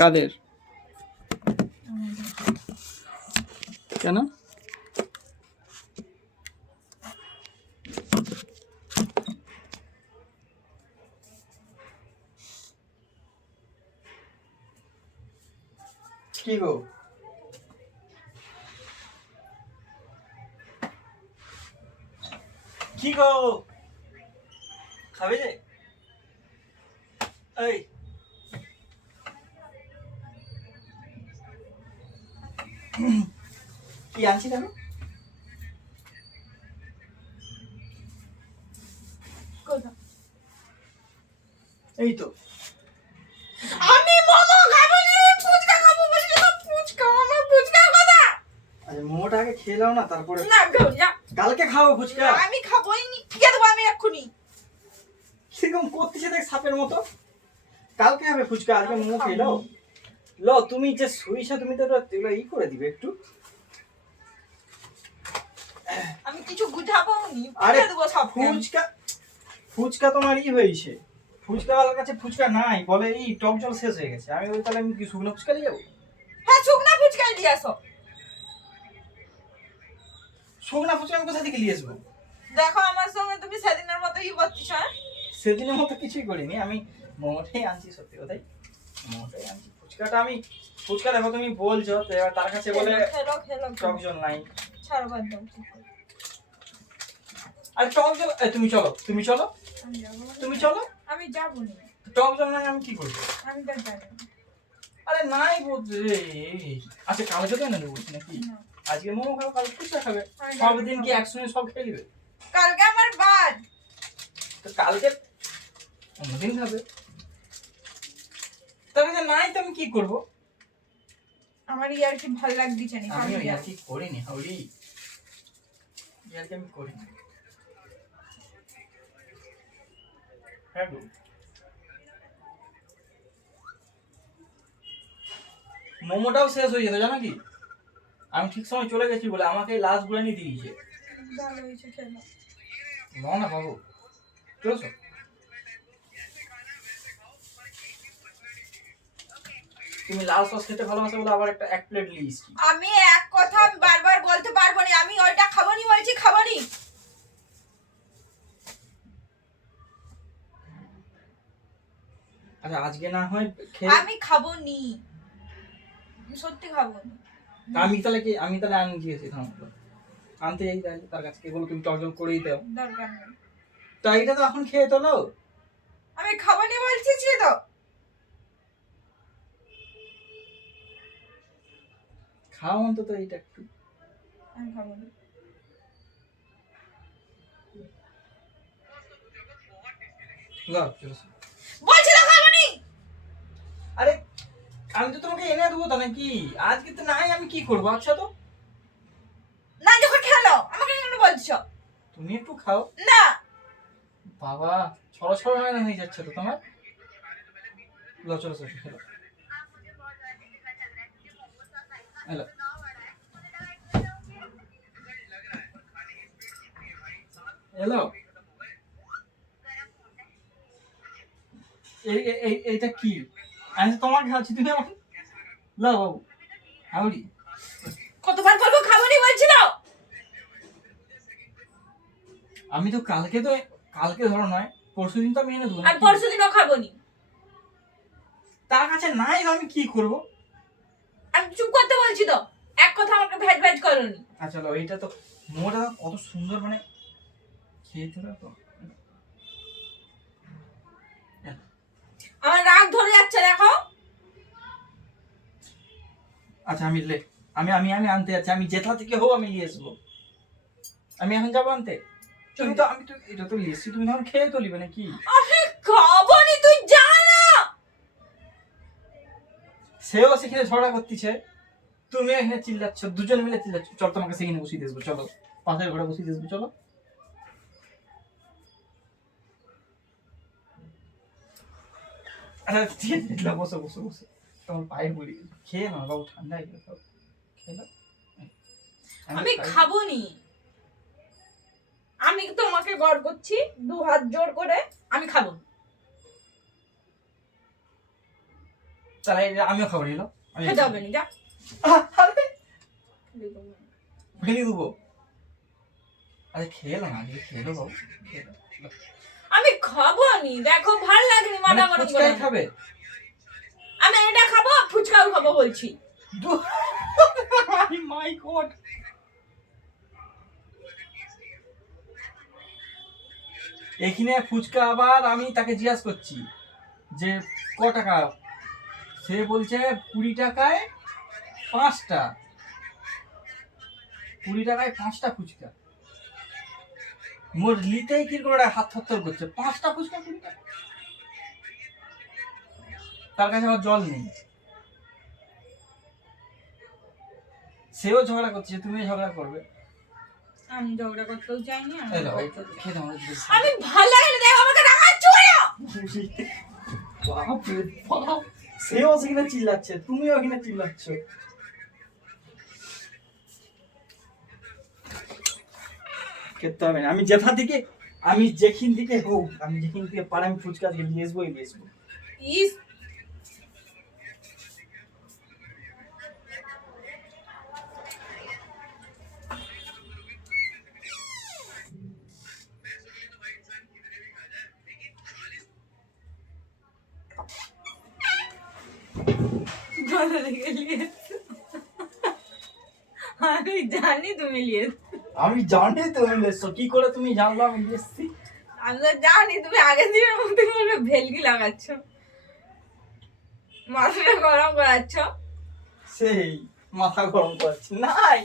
কাদের? কেন? কি গো? কি গো? খাবে যে? এই কি আনছি দেখো। এই তো আমি মোমো খাবো না, ফুচকা খাবো বলছি না, ফুচকা আমার ফুচকা কথা। আচ্ছা মোমোটা আগে খেয়ে নাও না, তারপরে না গো না, কালকে খাবো ফুচকা। আমি খাবোই নি, ঠিক আছে আমি এক্ষুনি। সেরকম করতেছে দেখ সাপের মতো। কালকে হবে ফুচকা, আজকে মোমো খেয়ে নাও। লো তুমি যে শুইছো, তুমি তো এগুলো ই করে দিবে একটু। আমি কিছু বুঝাবো নি, আরে ফেলে দেবো সব। ফুচকা, ফুচকা তোমার ই হয়েছে, ফুচকাওয়ালার কাছে ফুচকা নাই, বলে এই টক জল শেষ হয়ে গেছে। আমি ওই তাহলে আমি কি শুকনো ফুচকা নিয়ে যাবো? হ্যাঁ শুকনা ফুচকাই দিয়ে আসো। শুকনা ফুচকা আমি কোথা থেকে নিয়ে আসবো? দেখো আমার সঙ্গে তুমি সেদিনের মতোই করছিস। হ্যাঁ সেদিনের মতো কিছুই করিনি, আমি মোমোটাই আনছি, সত্যি কথাই মোমোটাই আনছি। ফুচকাটা আমি, ফুচকা দেখো তুমি বলছো তো, এবার তার কাছে বলে খেলো খেলো টক জল নাই। ছাড়ো বাদ দাও। আর টক জল, তুমি চলো, তুমি চলো, আমি যাবো না। তুমি চলো। আমি যাবো না, টক জল নাই আমি কি করবো? আমি তো জানি না। আরে নাই বলছে। আচ্ছা কালকে তো এনে দেবো বলছি নাকি? না। আজকে মোমো খাবো, কালকে ফুচকা খাবে। আমি সব যাবো দিন না। কি একসঙ্গে সব খেয়ে দিবে? কালকে আমার বাদ। তো কালকে অন্যদিন খাবে। তার কাছে নাই তো আমি কি করবো? আমার ইয়ার কি ভালো লাগছে না। আমি আর কি করিনি হাউরি, আর কি আমি করিনি। হ্যাঁ গো। মোমোটাও শেষ হয়ে যেত জানো কি? আমি ঠিক সময় চলে গেছি বলে আমাকে লাস্ট গুলো নিয়ে দিয়েছে। ভালো হয়েছে খেলো। নাও না বাবু, চলছো? তুমি লাল সস খেতে ভালোবাসো বলে আবার একটা এক প্লেট নিয়ে এসেছি। আমি এক কথা আমি বারবার বলতে পারবো না, আমি ওইটা খাবো নি বলছি, খাবো নি। আচ্ছা আজকে না হয় খেয়ে, আমি খাবো নি, আমি সত্যি খাবো নি। আমি তাহলে আনি দিয়েছি থামো, আনতে যাই তাহলে তার কাছে, বলো তুমি টকজল করেই দাও। দরকার নেই, তো এইটা তো এখন খেয়ে তোলো। আমি খাবো নি বলছি তো। খাও অন্তত এইটা একটু। আমি খাবো নি লাও চলো। বলছি তো, খাবো নি। আরে আমি তো তোমাকে এনে দেবো তো নাকি? আজকে তো নাই, আমি কি করবো? আচ্ছা তো না যখন খেলো আমাকে কেন বলছো? তুমি একটু খাও। না বাবা ছড়া ছড়া হয়ে যাচ্ছে তো তোমার। লো চলো চলো খেলো। হ্যালো হ্যালো, এইটা কি? আমি তো তোমার খাচ্ছি, তুমি আমাকে লাও বাবু হাউরি। কতবার বলবো খাবো নি বলছি তো। আমি তো কালকে ধরো নয় পরশুদিন তো আমি এনে দেবো আর পরশু দিনও খাবো নি। তার কাছে নাই তো আমি কি করবো? আমি চুপ করতে বলছি তো, এক কথা আমাকে ভেজ ভেজ করোনি। আচ্ছা লো, এইটা তো মোটা কত সুন্দর, মানে খেতে তো। আমার রাগ ধরে যাচ্ছে দেখো। আচ্ছা আমি আনতে যাচ্ছি, আমি যেথা থেকে হোক আমি নিয়ে আসবো। আমি এখন যাবো আনতে। তুমি তো, আমি তো এটা তো নিয়ে এসছি, তুমি তখন খেয়ে তো নিবে নাকি? আমি খাবো নি, তুই যা না। সেও সেখানে ঝগড়া করতেছে, তুমি এখানে চিল্লাচ্ছ, দুজন মিলে চিল্লাচ্ছ। চল তোমাকে সেখানে বসিয়ে দেবো, চলো পাশের ঘরে বসিয়ে দেবো, চলো। আচ্ছা ঠিক আছে, বসো বসো বসো, তোমার পায়ে পড়ি। খেয়ে নাও বাবু, ঠান্ডা হয়ে গেল সব, খেয়ে নাও। আমি খাবো নি। আমি তোমাকে গড় করছি দু হাত জোর করে, আমি খাবো না। তাহলে এটা আমিও খাবো নিল আমি খেতে হবে না যা আরে ফেলে দেবো আরে খেলো না আজকে খেলো বাবু খেলো। আমি খাবো নি দেখো ভাল লাগেনি মাথা গরম করে ফুচকাই খাবে আমি এটা খাবো ফুচকাও খাবো বলছি মাই গড এখানে ফুচকা আবার আমি তাকে জিজ্ঞাসা করছি যে ক টাকা সে বলছে 20 টাকায় 5টা 20 টাকায় 5টা ফুচকা মোর লিতেই কিরকম একটা হাত থরথর করছে 5টা ফুচকা 20 টাকা তার কাছে আমার জল নেই সেও ঝগড়া করছে তুমি ঝগড়া করবে আমি ঝগড়া করতেও চাইনি আমি এই দাও, এই খেয়ে দাও, আমি ভাল লাগে না দেখো আমাকে টাকা চুরি বাপরে বাপ সেও সেখানে চিল্লাচ্ছে তুমিও ওখানে চিল্লাচ্ছ খেতে হবে না আমি যেথা থেকে আমি যেখান থেকে হোক আমি যেখান থেকে পারে আমি ফুচকা দিয়ে নিয়ে আসবো ইস আমি জানি তুমি নিয়ে আমি জানি তুমি এসছো কি করে তুমি জানলো আমি এসছি আমি তো জানি তুমি আগের দিনের মধ্যে বলবে ভেলকি লাগাচ্ছ মাথাটা গরম করাচ্ছ সেই মাথা গরম করছি নাই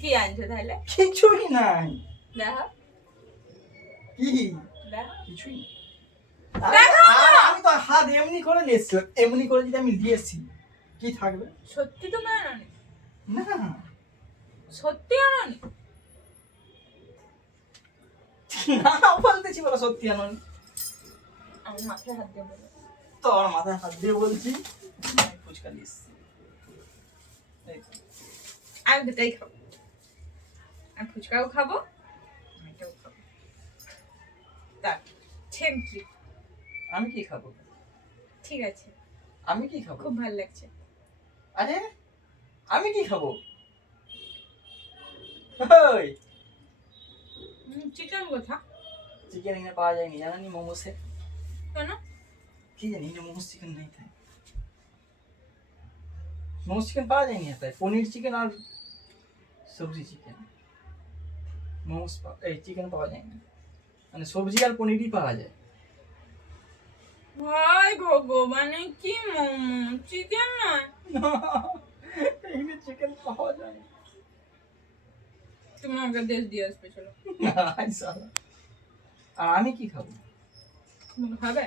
কি আনছো তাহলে কিছুই নাই দেখো কি দেখো কিছুই না। দেখো আর আমি তো হাত এমনি করে নিয়েছিলাম এমনি করে যদি আমি দিয়েছি কি থাকবে সত্যি তুমি আনোনি না সত্যি আনোনি না বলতেছি বলো সত্যি আনন্দ আমি মাথায় হাত দিয়ে বলো তো আমার মাথায় হাত দিয়ে বলছি আমি ফুচকা নিয়েছি এই তো। আমি দুটাই খাবো আমি ফুচকাও খাবো আমি এটাও খাবো তার সেম কি আমি কি খাবো ঠিক আছে আমি কি খাবো খুব ভালো লাগছে আরে আমি কি খাবো ওই চিকেন কোথা চিকেন এখানে পাওয়া যায়নি জানানি মোমোসে কেন কি জানি না মোমোস চিকেন নেই তাই মোমোস চিকেন পাওয়া যায়নি তাই পনির চিকেন আর সবজি চিকেন মোমোস এই চিকেন পাওয়া যায় না মানে সবজি আর পনিরই পাওয়া যায় ভাই ভগবানে কি মোমো চিকেন নয় এখানে চিকেন পাওয়া যায় না তুমি আমাকে দেশ দিয়ে আসবে চলো আই সালা। আর আমি কি খাবো তুমি খাবে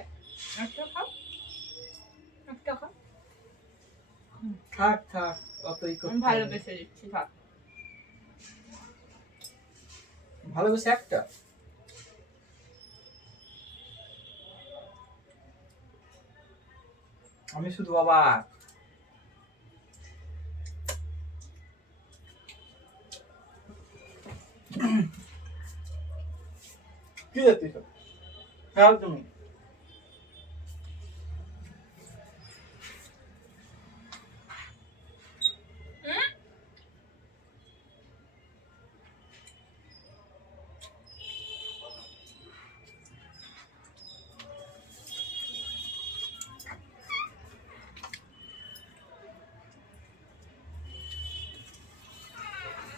একটা খাও একটা খাও থাক থাক অতই আমি করতে ভালোবেসে দিচ্ছি থাক ভালোবেসে একটা আমি শুধু বাবা কি যাচ্ছিস খাও তুমি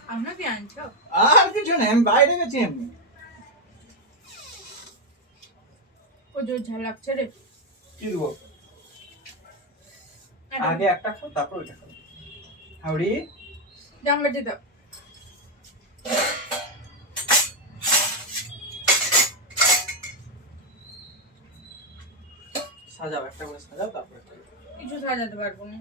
আমরা কি আনছো আর কিছু নেই আমি বাইরে গেছি এমনি ও জোর ঝাল লাগছে রে কি দেবো আগে একটা খাও তারপর ওইটা খাও হাওড়ি জামলা দিতে সাজাও একটা করে সাজাও তারপর একটা কিছু সাজাতে পারবো না